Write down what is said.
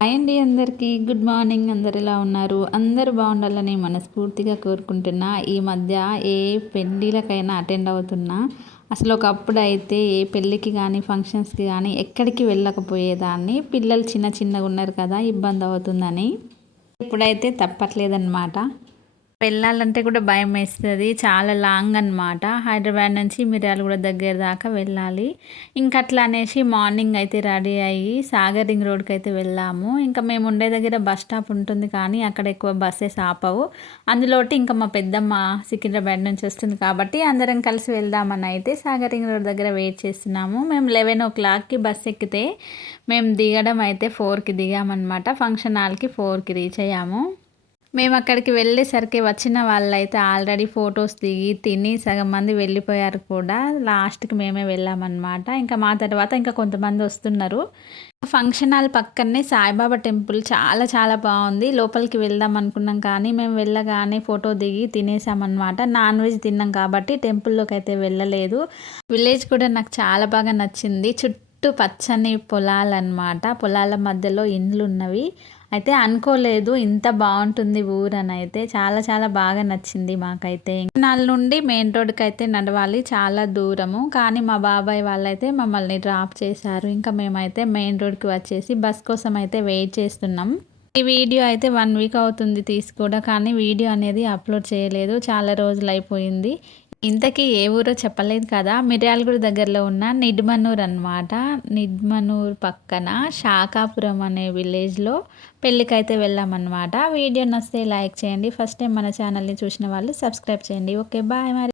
Hi అండి అందరికీ good morning. అందరు ఎలా ఉన్నారు? అందరూ బాగుండాలని మనస్ఫూర్తిగా కోరుకుంటున్నా. ఈ మధ్య ఏ పెళ్ళిళ్ళకైనా అటెండ్ అవుతున్నా. అసలు ఒకప్పుడు అయితే ఏ పెళ్ళికి కానీ ఫంక్షన్స్కి కానీ ఎక్కడికి వెళ్ళకపోయేదాన్ని. పిల్లలు చిన్న చిన్నగా ఉన్నారు కదా, ఇబ్బంది అవుతుందని. ఇప్పుడైతే తప్పట్లేదన్నమాట. వెళ్ళాలంటే కూడా భయం వేస్తుంది. చాలా లాంగ్ అనమాట. హైదరాబాద్ నుంచి మిర్యాలగూడ దగ్గర దాకా వెళ్ళాలి. ఇంకా అట్లా అనేసి మార్నింగ్ అయితే రెడీ అయ్యి సాగర్ రింగ్ రోడ్కి అయితే వెళ్ళాము. ఇంకా మేము ఉండే దగ్గర బస్ స్టాప్ ఉంటుంది కానీ అక్కడ ఎక్కువ బస్సెస్ ఆపవు. అందులోటి ఇంకా మా పెద్దమ్మ సికింద్రాబాద్ నుంచి వస్తుంది కాబట్టి అందరం కలిసి వెళ్దామని అయితే సాగర్ రింగ్ రోడ్ దగ్గర వెయిట్ చేస్తున్నాము. మేము 11 o'clockకి బస్ ఎక్కితే మేము దిగడం అయితే 4కి దిగామన్నమాట. ఫంక్షన్ హాల్కి 4కి రీచ్ అయ్యాము. మేము అక్కడికి వెళ్ళేసరికి వచ్చిన వాళ్ళైతే ఆల్రెడీ ఫొటోస్ దిగి తిని సగం మంది వెళ్ళిపోయారు కూడా. లాస్ట్కి మేమే వెళ్ళామన్నమాట. ఇంకా మా తర్వాత ఇంకా కొంతమంది వస్తున్నారు. ఫంక్షన్ హాల్ పక్కనే సాయిబాబా టెంపుల్ చాలా చాలా బాగుంది. లోపలికి వెళ్దాం అనుకున్నాం కానీ మేము వెళ్ళగానే ఫోటో దిగి తినేసామన్నమాట. నాన్ వెజ్ తిన్నాం కాబట్టి టెంపుల్లోకి అయితే వెళ్ళలేదు. విలేజ్ కూడా నాకు చాలా బాగా నచ్చింది. చుట్టూ పచ్చని పొలాలన్నమాట. పొలాల మధ్యలో ఇండ్లు ఉన్నవి. అయితే అనుకోలేదు ఇంత బాగుంటుంది ఊరు అని. అయితే చాలా చాలా బాగా నచ్చింది మాకైతే. నాలుగు నుండి మెయిన్ రోడ్కి అయితే నడవాలి, చాలా దూరము. కానీ మా బాబాయ్ వాళ్ళైతే మమ్మల్ని డ్రాప్ చేశారు. ఇంకా మేమైతే మెయిన్ రోడ్కి వచ్చేసి బస్ కోసం అయితే వెయిట్ చేస్తున్నాం. ఈ వీడియో అయితే 1 వీక్ అవుతుంది తీసుకోవడం, కానీ వీడియో అనేది అప్లోడ్ చేయలేదు. చాలా రోజులు అయిపోయింది. ఇంతకీ ఏ ఊరో చెప్పలేదు కదా. మిర్యాలగూడ దగ్గరలో ఉన్న నిడ్మనూర్ అనమాట. నిడ్మనూర్ పక్కన శాఖాపురం అనే విలేజ్లో పెళ్ళికైతే వెళ్ళామన్నమాట. వీడియో నచ్చితే లైక్ చేయండి. ఫస్ట్ టైం మన ఛానల్ని చూసిన వాళ్ళు సబ్స్క్రైబ్ చేయండి. ఓకే బాయ్ మరి.